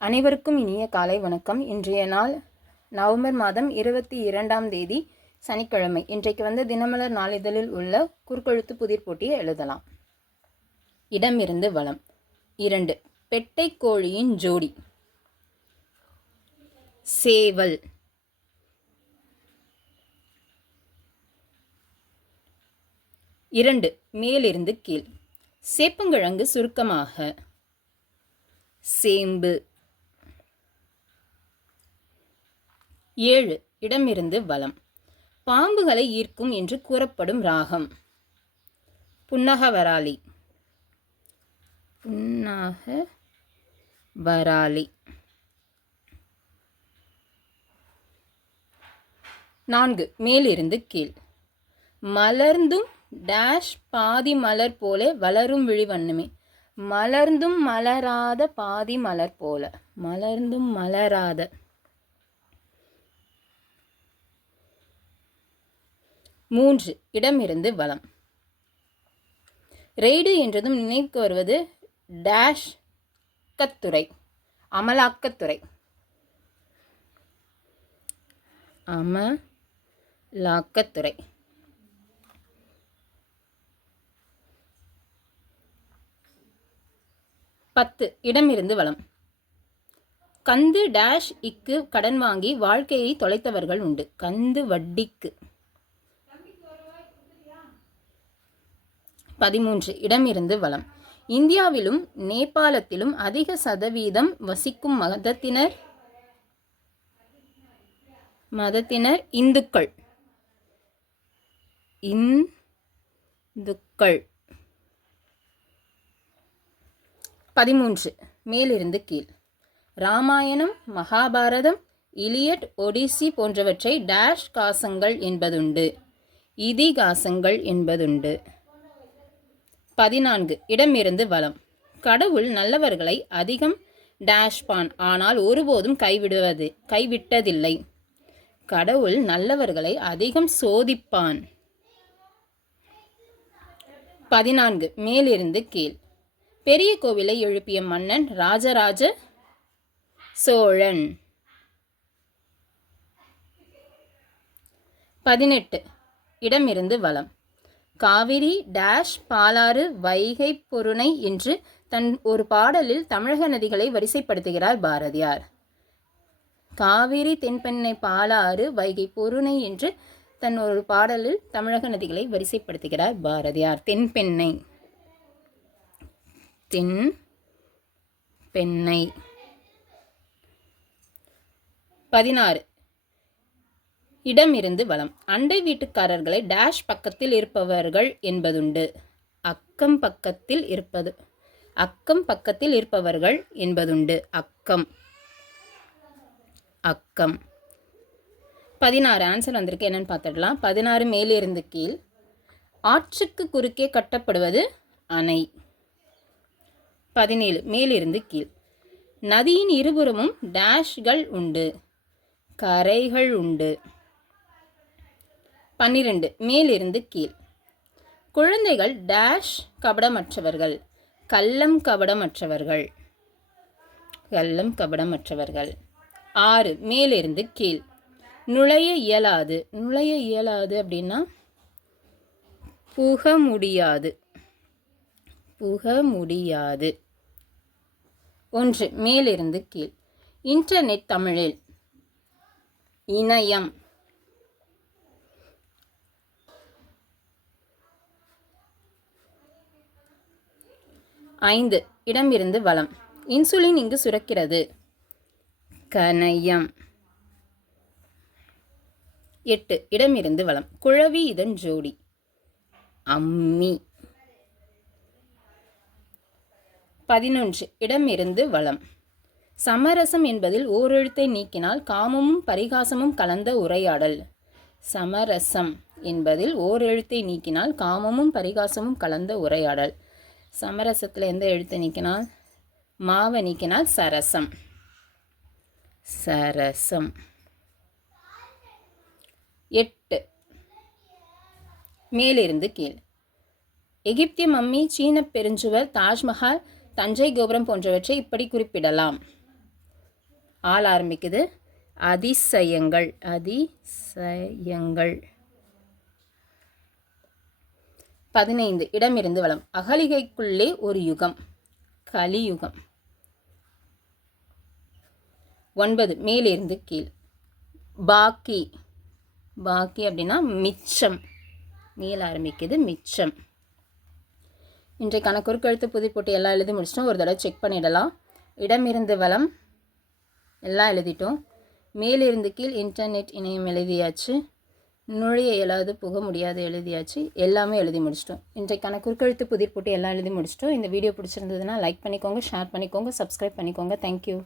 அனைவருக்கும் இனிய காலை வணக்கம். இன்றைய நாள் நவம்பர் மாதம் 22ஆம் தேதி சனிக்கிழமை. இன்றைக்கு தினமலர் நாளிதழில் உள்ள குறுக்கெழுத்து புதிர் போட்டியை எழுதலாம். இடமிருந்து வலம். 2. பெட்டை கோழியின் ஜோடி. சேவல். 2. மேலிருந்து கீழ். சேப்பங்கிழங்கு சுருக்கமாக சேம்பு. 7. இடமிருந்து வலம். பாம்புகளை ஈர்க்கும் என்று கூறப்படும் ராகம். புன்னகவராளி. 4. மேலிருந்து கீழ். மலர்ந்தும் டேஷ் பாதி மலர் போல வளரும் விழிவண்ணமே. மலர்ந்தும் மலராத பாதி மலர் போல. மலர்ந்தும் மலராத. 3. இடமிருந்து வலம். ரெய்டு என்றதும் நினைவுக்கு வருவது டேஷ் கத்துறை, அமலாக்கத்துறை. அமலாக்கத்துறை. 10. இடமிருந்து வலம். கந்து டேஷ் இக்கு கடன் வாங்கி வாழ்க்கையை தொலைத்தவர்கள் உண்டு. கந்து வட்டிக்கு. 13. இடமிருந்து வலம். இந்தியாவிலும் நேபாளத்திலும் அதிக சதவீதம் வசிக்கும் மதத்தினர் இந்துக்கள். இந்துக்கள். 13. மேலிருந்து கீழ். ராமாயணம், மகாபாரதம், இலியட், ஒடிசி போன்றவற்றை டேஷ் காசங்கள் என்பதுண்டு. இதிகாசங்கள் என்பதுண்டு. 14. இடமிருந்து வலம். கடவுள் நல்லவர்களை அதிகம் டேஷ்பான், ஆனால் ஒருபோதும் கைவிட்டதில்லை. கடவுள் நல்லவர்களை அதிகம் சோதிப்பான். 14. மேலிருந்து கீழ். பெரிய கோவிலை எழுப்பிய மன்னன் ராஜராஜ சோழன். 18. இடமிருந்து வலம். காவிரி டேஷ் பாலாறு வைகை பொருணை என்று தன் ஒரு பாடலில் தமிழக நதிகளை வரிசைப்படுத்துகிறார் பாரதியார். காவிரி தென்பெண்ணை பாலாறு வைகை பொருணை என்று தன் ஒரு பாடலில் தமிழக நதிகளை வரிசைப்படுத்துகிறார் பாரதியார். தென்பெண்ணை. 16. இடமிருந்து வலம். அண்டை வீட்டுக்காரர்களை டேஷ் பக்கத்தில் இருப்பவர்கள் என்பதுண்டு. அக்கம் பக்கத்தில் இருப்பவர்கள் என்பதுண்டு. அக்கம். 16. ஆன்சர் வந்திருக்கு, என்னன்னு பார்த்துடலாம். 16. மேலிருந்து கீழ். ஆற்றுக்கு குறுக்கே கட்டப்படுவது அணை. 17. மேலிருந்து கீழ். நதியின் இருபுறமும் டேஷ்கள் உண்டு. கரைகள் உண்டு. 12. மேலிருந்து கீழ். குழந்தைகள் டேஷ் கபடமற்றவர்கள். கள்ளம் கபடமற்றவர்கள். 6. மேலிருந்து கீழ். நுழைய இயலாது. நுழைய இயலாது அப்படின்னா புக முடியாது. 1. மேலிருந்து கீழ். இன்டர்நெட் தமிழில் இணையம். 5. இடமிருந்து வலம். இன்சுலின் இங்கு சுரக்கிறது. கணையம். 8. இடமிருந்து வலம். குழவி இதன் ஜோடி. அம்மி. 11. இடமிருந்து வலம். சமரசம் என்பதில் ஓரெழுத்தை நீக்கினால் காமமும் பரிகாசமும் கலந்த உரையாடல். சமரசம் என்பதில் ஓரெழுத்தை நீக்கினால் காமமும் பரிகாசமும் கலந்த உரையாடல். சமரசத்தில் எந்த எழுத்தை நீக்கினால்? மாவை நீக்கினால் சரசம். 8. மேலிருந்து கீழ். எகிப்திய மம்மி, சீன பெருஞ்சுவர், தாஜ்மஹால், தஞ்சை கோபுரம் போன்றவற்றை இப்படி குறிப்பிடலாம். ஆள் ஆரம்பிக்குது. அதிசயங்கள். அதிசயங்கள். 15 இடமிருந்து வலம். அகலிகைக்குள்ளே ஒரு யுகம். கலியுகம். 9 மேலிருந்து கீழ். பாக்கி. பாக்கி அப்படின்னா மிச்சம். மேல் ஆரம்பிக்குது மிச்சம். இன்றைக்கான குறுக்கெழுத்து புதிர் போட்டு எல்லாம் எழுதி முடிச்சிட்டோம். ஒரு தடவை செக் பண்ணிடலாம். இடமிருந்து வலம் எல்லாம் எழுதிட்டோம். மேலிருந்து கீழ் இன்டர்நெட் இணையம் எழுதியாச்சு. நுழைய இயலாது புக முடியாது எழுதியாச்சு. எல்லாமே எழுதி முடிச்சிட்டோம். இன்றைக்கான குறுக்கெழுத்து புதிர் போட்டு எல்லாம் எழுதி முடிச்சிட்டோம். இந்த வீடியோ பிடிச்சிருந்ததுன்னா லைக் பண்ணிக்கோங்க, ஷேர் பண்ணிக்கோங்க, சப்ஸ்கிரைப் பண்ணிக்கோங்க. தேங்க்யூ.